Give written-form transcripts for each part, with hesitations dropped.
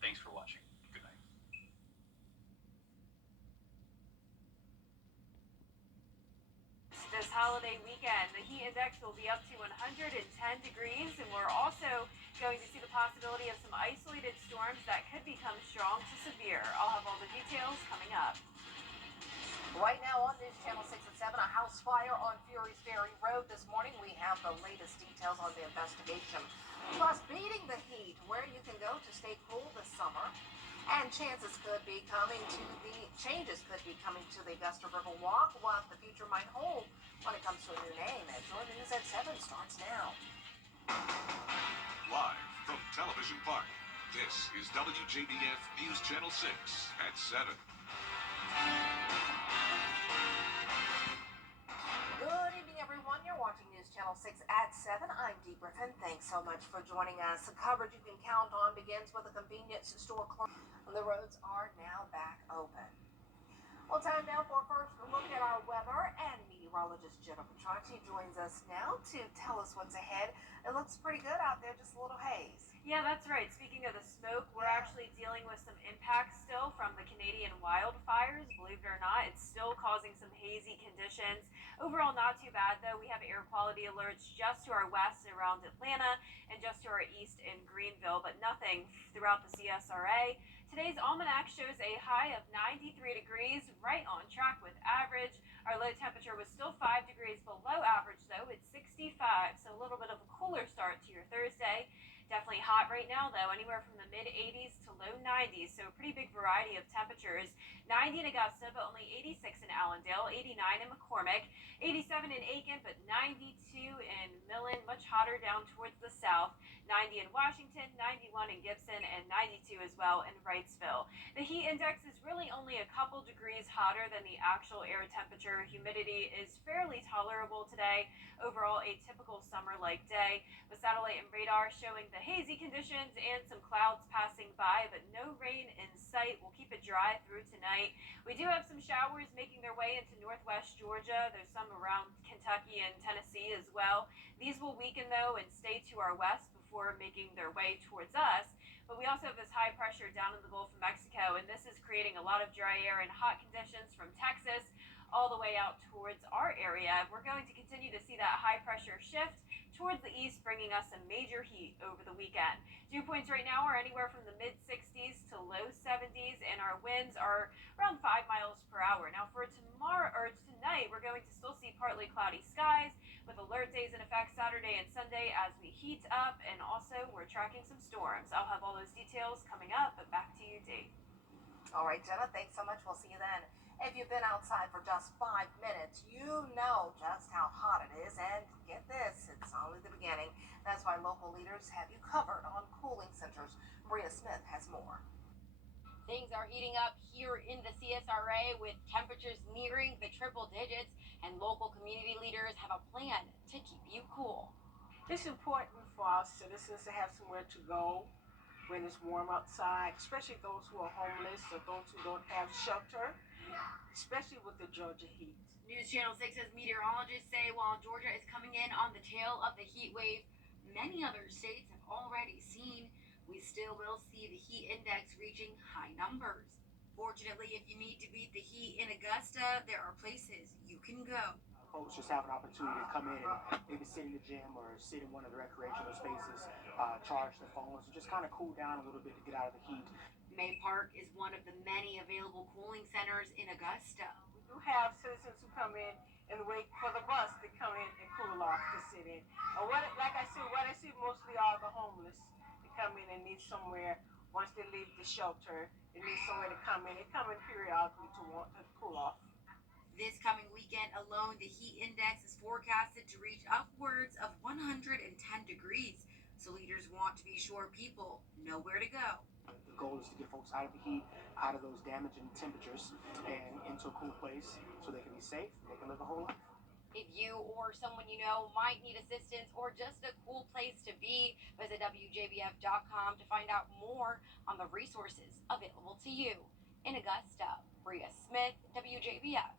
Thanks for watching. Good night. This holiday weekend, the heat index will be up to 110 degrees, and we're also going to see the possibility of some isolated storms that could become strong to severe. I'll have all the details coming up. Right now on News Channel 6 at 7, a house fire on Fury's Ferry Road this morning. We have the latest details on the investigation. Plus, beating the heat, where you can go to stay cool this summer. And changes could be coming to the Augusta River Walk, what the future might hold when it comes to a new name. And your News at 7 starts now. Live from Television Park, this is WJBF News Channel 6 at 7. Good evening, everyone. You're watching News Channel 6 at 7. I'm Dee Griffin. Thanks so much for joining us. The coverage you can count on begins with a convenience store closure. The roads are now back open. Well, time now for a first look at our weather, and meteorologist Jenna Petracci joins us now to tell us what's ahead. It looks pretty good out there, just a little haze. Yeah, that's right. Speaking of the smoke, we're actually dealing with some impacts still from the Canadian wildfires. Believe it or not, it's still causing some hazy conditions. Overall, not too bad, though. We have air quality alerts just to our west around Atlanta and just to our east in Greenville, but nothing throughout the CSRA. Today's almanac shows a high of 93 degrees, right on track with average. Our low temperature was still 5 degrees below average, though. It's 65, so a little bit of a cooler start to your Thursday. Definitely hot right now, though, anywhere from the mid-80s to low 90s, so a pretty big variety of temperatures. 90 in Augusta, but only 86 in Allendale, 89 in McCormick, 87 in Aiken, but 92 in Millen, much hotter down towards the south, 90 in Washington, 91 in Gibson, and 92 as well in Wrightsville. The heat index is really only a couple degrees hotter than the actual air temperature. Humidity is fairly tolerable today. Overall, a typical summer-like day, with satellite and radar showing the hazy conditions and some clouds passing by, but no rain in sight. We'll keep it dry through tonight. We do have some showers making their way into northwest Georgia. There's some around Kentucky and Tennessee as well. These will weaken, though, and stay to our west before making their way towards us. But we also have this high pressure down in the Gulf of Mexico, and this is creating a lot of dry air and hot conditions from Texas all the way out towards our area. We're going to continue to see that high pressure shift towards the east, bringing us some major heat over the weekend. Dew points right now are anywhere from the mid-60s to low 70s, and our winds are around 5 miles per hour. Now for tomorrow or tonight, we're going to still see partly cloudy skies with alert days in effect Saturday and Sunday as we heat up, and also we're tracking some storms. I'll have all those details coming up, but back to you, Dee. All right, Jenna, thanks so much. We'll see you then. If you've been outside for just 5 minutes, you know just how hot it is. And get this, it's only the beginning. That's why local leaders have you covered on cooling centers. Maria Smith has more. Things are heating up here in the CSRA with temperatures nearing the triple digits, and local community leaders have a plan to keep you cool. It's important for our citizens to have somewhere to go when it's warm outside, especially those who are homeless or those who don't have shelter, especially with the Georgia heat. News Channel 6's meteorologists say while Georgia is coming in on the tail of the heat wave many other states have already seen, we still will see the heat index reaching high numbers. Fortunately, if you need to beat the heat in Augusta, there are places you can go. Folks just have an opportunity to come in and maybe sit in the gym or sit in one of the recreational spaces, charge their phones, and just kind of cool down a little bit to get out of the heat. May Park is one of the many available cooling centers in Augusta. We do have citizens who come in and wait for the bus to come in and cool off to sit in. What I see mostly are the homeless. They come in and need somewhere. Once they leave the shelter, they need somewhere to come in. They come in periodically to want to cool off. This coming weekend alone, the heat index is forecasted to reach upwards of 110 degrees. So leaders want to be sure people know where to go. The goal is to get folks out of the heat, out of those damaging temperatures, and into a cool place so they can be safe, they can live a whole life. If you or someone you know might need assistance or just a cool place to be, visit WJBF.com to find out more on the resources available to you. In Augusta, Maria Smith, WJBF,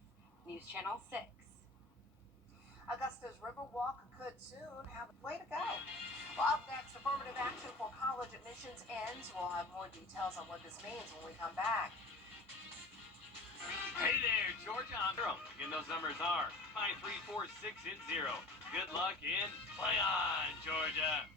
News Channel 6. Augusta's Riverwalk could soon have a way to go. Well, up next, affirmative action for college admissions ends. We'll have more details on what this means when we come back. Hey there, Georgia. I'm Durham. Again, those numbers are 5346 and 0. Good luck and play on, Georgia.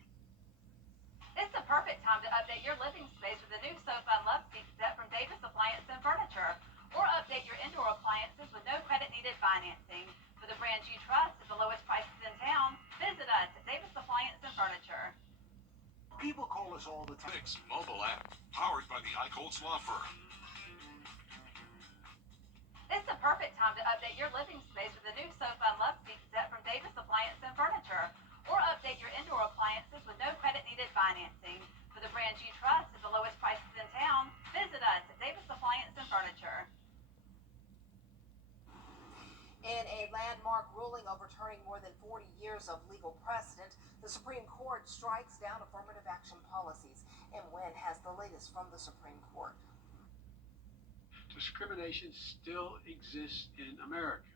It's the perfect time to update your living space with a new sofa and love seat set from Davis Appliance and Furniture. Or update your indoor appliances with no credit needed financing. For the brands you trust at the lowest prices in town, visit us at Davis Appliance and Furniture. People call us all the time. Fix mobile app, powered by the Eichholz Law Firm. It's the perfect time to update your living space with a new sofa and love seat set from Davis Appliance and Furniture. Or update your indoor appliances with no credit needed financing. For the brands you trust at the lowest prices in town, visit us at Davis Appliance and Furniture. In a landmark ruling overturning more than 40 years of legal precedent, the Supreme Court strikes down affirmative action policies. And Wynn has the latest from the Supreme Court. Discrimination still exists in America.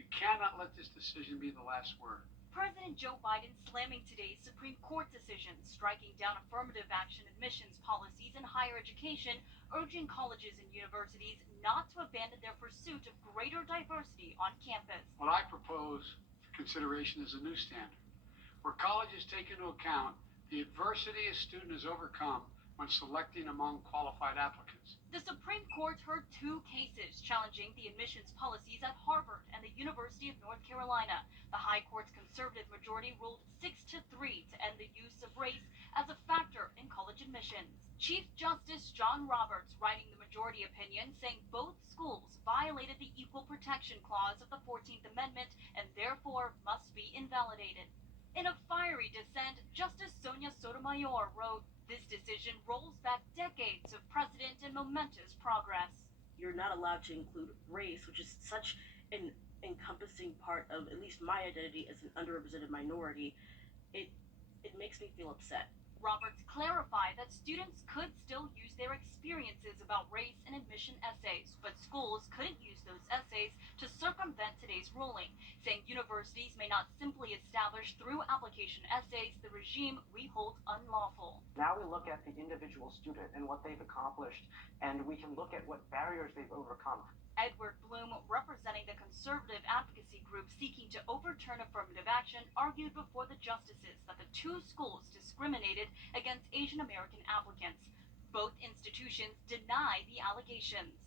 We cannot let this decision be the last word. President Joe Biden slamming today's Supreme Court decision, striking down affirmative action admissions policies in higher education, urging colleges and universities not to abandon their pursuit of greater diversity on campus. What I propose for consideration is a new standard, where colleges take into account the adversity a student has overcome when selecting among qualified applicants. The Supreme Court heard two cases challenging the admissions policies at Harvard and the University of North Carolina. The High Court's conservative majority ruled 6-3 to end the use of race as a factor in college admissions. Chief Justice John Roberts writing the majority opinion, saying both schools violated the Equal Protection Clause of the 14th Amendment and therefore must be invalidated. In a fiery dissent, Justice Sonia Sotomayor wrote, "This decision rolls back decades of precedent and momentous progress." You're not allowed to include race, which is such an encompassing part of at least my identity as an underrepresented minority. It makes me feel upset. Roberts clarified that students could still use their experiences about race in admission essays, but schools couldn't use those essays to circumvent today's ruling, saying universities may not simply establish through application essays the regime we hold unlawful. Now we look at the individual student and what they've accomplished, and we can look at what barriers they've overcome. Edward Bloom, representing the conservative advocacy group seeking to overturn affirmative action, argued before the justices that the two schools discriminated against Asian American applicants. Both institutions deny the allegations.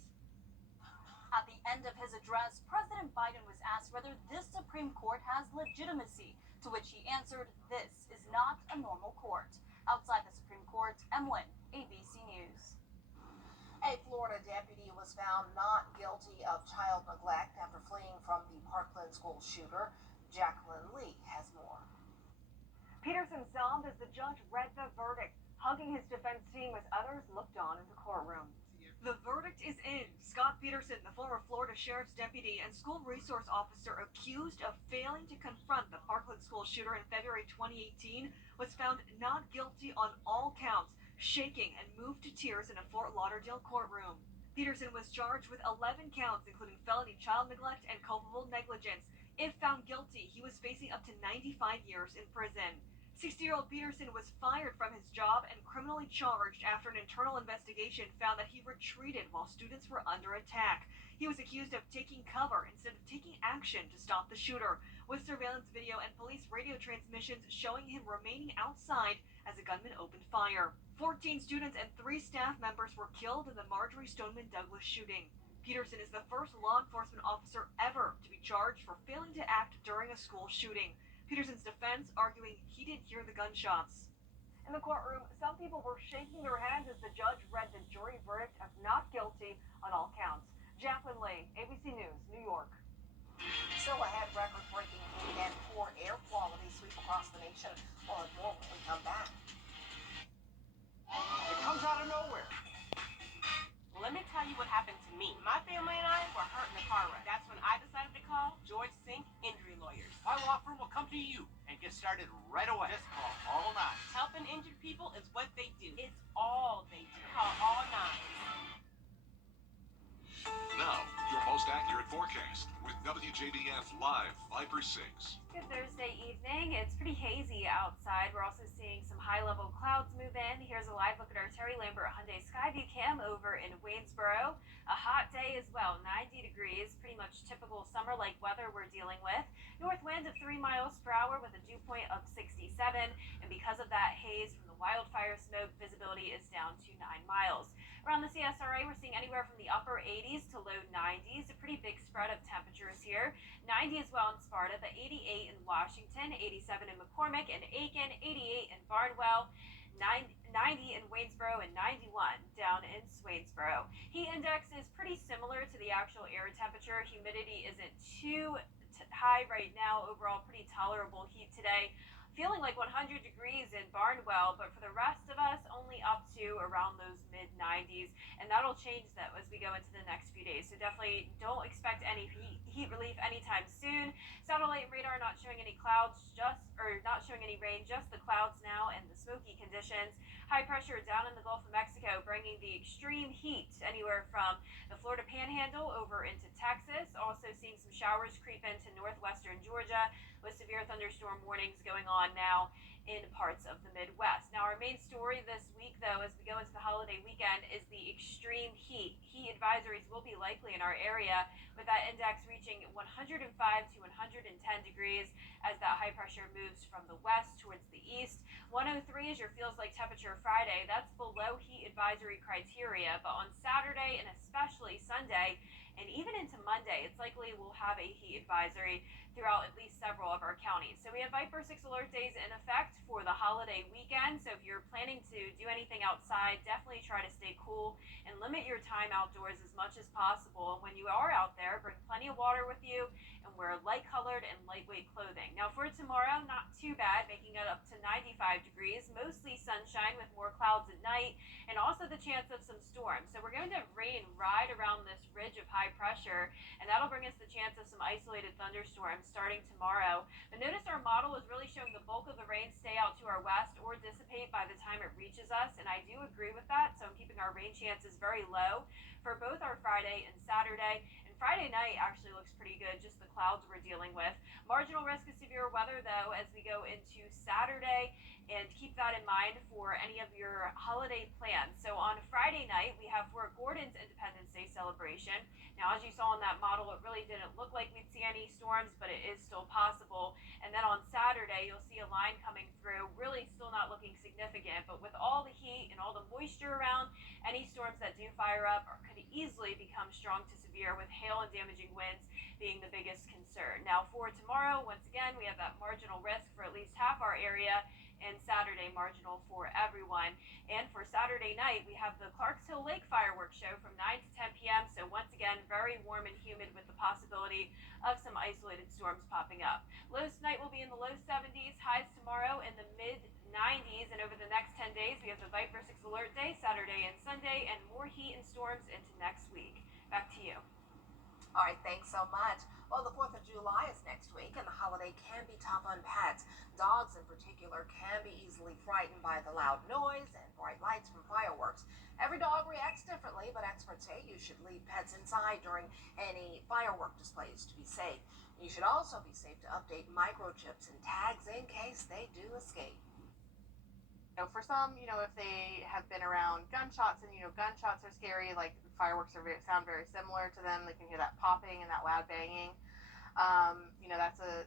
At the end of his address, President Biden was asked whether this Supreme Court has legitimacy, to which he answered, "This is not a normal court." Outside the Supreme Court, Emlyn, ABC News. A Florida deputy was found not guilty of child neglect after fleeing from the Parkland school shooter. Jacqueline Lee has more. Peterson sobbed as the judge read the verdict, hugging his defense team as others looked on in the courtroom. The verdict is in. Scott Peterson, the former Florida Sheriff's deputy and school resource officer accused of failing to confront the Parkland school shooter in February 2018, was found not guilty on all counts, shaking and moved to tears in a Fort Lauderdale courtroom. Peterson was charged with 11 counts, including felony child neglect and culpable negligence. If found guilty, he was facing up to 95 years in prison. 60-year-old Peterson was fired from his job and criminally charged after an internal investigation found that he retreated while students were under attack. He was accused of taking cover instead of taking action to stop the shooter, with surveillance video and police radio transmissions showing him remaining outside as a gunman opened fire. 14 students and 3 staff members were killed in the Marjorie Stoneman Douglas shooting. Peterson is the first law enforcement officer ever to be charged for failing to act during a school shooting. Peterson's defense arguing he didn't hear the gunshots. In the courtroom, some people were shaking their heads as the judge read the jury verdict of not guilty on all counts. Jacqueline Lee, ABC News, New York. Still ahead, record-breaking heat and poor air quality sweep across the nation. We'll have more when we come back. It comes out of nowhere. Let me tell you what happened to me. My family and I were hurt in a car wreck. That's when I decided to call George Sink Injury Lawyers. My law firm will come to you and get started right away. Just call all nines. Helping injured people is what they do. It's all they do. Call all nines. Now, your most accurate forecast with WJBF. WJBF Live Viper 6. Good Thursday evening. It's pretty hazy outside. We're also seeing some high-level clouds move in. Here's a live look at our Terry Lambert Hyundai Skyview cam over in Waynesboro. A hot day as well, 90 degrees, pretty much typical summer-like weather we're dealing with. North wind of 3 miles per hour with a dew point of 67, and because of that haze from the wildfire smoke, visibility is down to 9 miles. Around the CSRA, we're seeing anywhere from the upper 80s to low 90s, a pretty big spread of temperatures here. 90 as well in Sparta, but 88 in Washington, 87 in McCormick and Aiken, 88 in Barnwell, 90 in Waynesboro, and 91 down in Swainsboro. Heat index is pretty similar to the actual air temperature. Humidity isn't too high right now. Overall, pretty tolerable heat today. Feeling like 100 degrees in Barnwell, but for the rest of us, only up to around those mid-90s, and that'll change that as we go into the next few days. So definitely don't expect any heat relief anytime soon. Satellite radar not showing any clouds, not showing any rain, just the clouds now and the smoky conditions. High pressure down in the Gulf of Mexico, bringing the extreme heat anywhere from the Florida Panhandle over into Texas. Also seeing some showers creep into northwestern Georgia, with severe thunderstorm warnings going on now in parts of the Midwest. Now, our main story this week, though, as we go into the holiday weekend, is the extreme heat. Heat advisories will be likely in our area, with that index reaching 105 to 110 degrees as that high pressure moves from the west towards the east. 103 is your feels like temperature Friday. That's below heat advisory criteria, but on Saturday and especially Sunday, and even into Monday, it's likely we'll have a heat advisory throughout at least several of our counties. So we have Viper 6 alert days in effect for the holiday weekend. So if you're planning to do anything outside, definitely try to stay cool and limit your time outdoors as much as possible. And when you are out there, bring plenty of water with you and wear light colored and lightweight clothing. Now for tomorrow, not too bad, making it up to 95 degrees, mostly sunshine with more clouds at night and also the chance of some storms. So we're going to have rain right around this ridge of high pressure, and that'll bring us the chance of some isolated thunderstorms starting tomorrow. But notice our model is really showing the bulk of the rain stay out to our west or dissipate by the time it reaches us, and I do agree with that. So I'm keeping our rain chances very low for both our Friday and Saturday. And Friday night actually looks pretty good, just the clouds we're dealing with. Marginal risk of severe weather, though, as we go into Saturday, and keep that in mind for any of your holiday plans. So on Friday night, we have Fort Gordon's Independence Day celebration. Now, as you saw in that model, it really didn't look like we'd see any storms, but it is still possible. And then on Saturday, you'll see a line coming through, really still not looking significant, but with all the heat and all the moisture around, any storms that do fire up could easily become strong to severe, with hail and damaging winds being the biggest concern. Now, for tomorrow, once again, we have that marginal risk for at least half our area, and Saturday marginal for everyone. And for Saturday night, we have the Clarks Hill Lake fireworks show from 9 to 10 p.m. So once again, very warm and humid with the possibility of some isolated storms popping up. Lows tonight will be in the low 70s, highs tomorrow in the mid 90s, and over the next 10 days, we have the Viper 6 alert day, Saturday and Sunday, and more heat and storms into next week. Back to you. All right, thanks so much. Well, the 4th of July is next week, and the holiday can be tough on pets. Dogs, in particular, can be easily frightened by the loud noise and bright lights from fireworks. Every dog reacts differently, but experts say you should leave pets inside during any firework displays to be safe. You should also be safe to update microchips and tags in case they do escape. For some, if they have been around gunshots, and gunshots are scary, like fireworks sound very similar to them. They can hear that popping and that loud banging.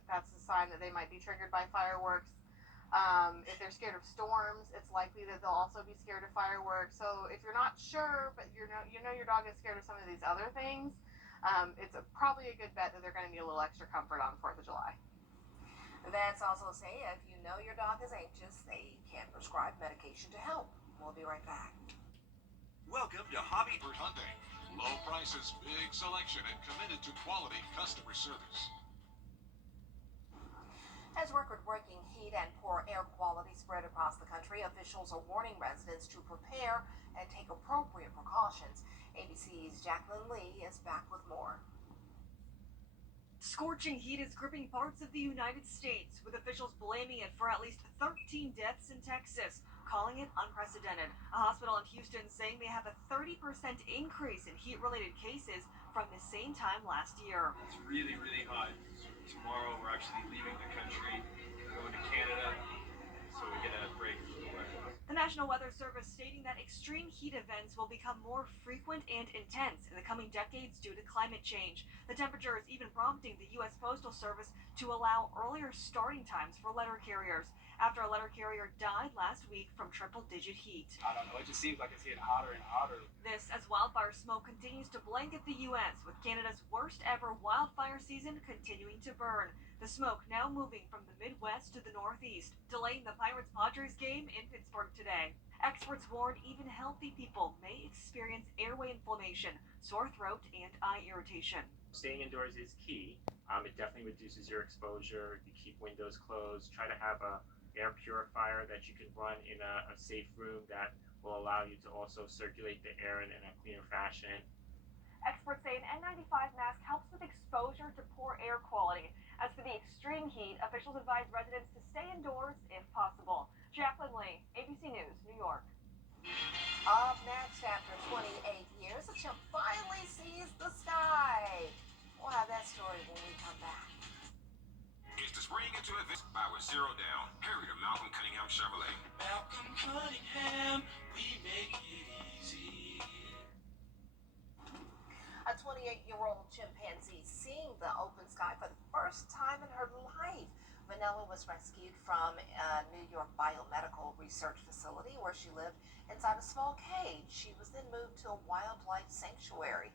That's a sign that they might be triggered by fireworks. If they're scared of storms, it's likely that they'll also be scared of fireworks. So if you're not sure, but you know your dog is scared of some of these other things, it's probably a good bet that they're going to need a little extra comfort on 4th of July. Vets also say if you know your dog is anxious, they can prescribe medication to help. We'll be right back. Welcome to Hobby Hyundai. Low prices, big selection, and committed to quality customer service. As record-breaking heat and poor air quality spread across the country, officials are warning residents to prepare and take appropriate precautions. ABC's Jacqueline Lee is back with more. Scorching heat is gripping parts of the United States, with officials blaming it for at least 13 deaths in Texas, calling it unprecedented. A hospital in Houston saying they have a 30% increase in heat-related cases from the same time last year. It's really, really hot. So tomorrow we're actually leaving the country, going to Canada, so we get a break from the weather. The National Weather Service stating that extreme heat events will become more frequent and intense in the coming decades due to climate change. The temperature is even prompting the U.S. Postal Service to allow earlier starting times for letter carriers, after a letter carrier died last week from triple-digit heat. I don't know, it just seems like it's getting hotter and hotter. This as wildfire smoke continues to blanket the U.S., with Canada's worst ever wildfire season continuing to burn. The smoke now moving from the Midwest to the Northeast, delaying the Pirates-Padres game in Pittsburgh today. Experts warn even healthy people may experience airway inflammation, sore throat, and eye irritation. Staying indoors is key. It definitely reduces your exposure. You keep windows closed. Try to have a air purifier that you can run in a safe room that will allow you to also circulate the air in a cleaner fashion. Experts say an N95 mask helps with exposure to poor air quality. As for the extreme heat, officials advise residents to stay indoors if possible. Jacqueline Lee, ABC News, New York. Up next, after 28 years, a chimp finally sees the sky. We'll have that story when we come back. It's the spring into events by with Zero Down. Hurry to Malcolm Cunningham Chevrolet. Malcolm Cunningham, we make it easy. A 28-year-old chimpanzee seeing the open sky for the first time in her life. Vanilla was rescued from a New York biomedical research facility where she lived inside a small cage. She was then moved to a wildlife sanctuary,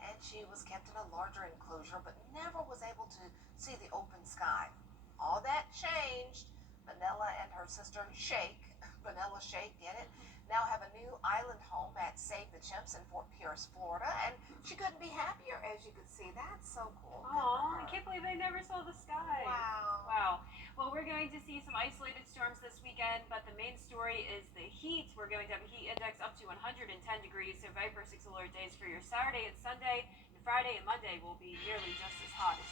and she was kept in a larger enclosure but never was able to see the open sky. All that changed. Vanilla and her sister Shake, Vanilla Shake, get it, now have a new island home at Save the Chimps in Fort Pierce, Florida, and she couldn't be happier, as you can see. That's so cool. Aw, I can't believe they never saw the sky. Wow. Wow. Well, we're going to see some isolated storms this weekend, but the main story is the heat. We're going to have a heat index up to 110 degrees, so Wjbf 6 alert days for your Saturday and Sunday. And Friday and Monday will be nearly just as hot as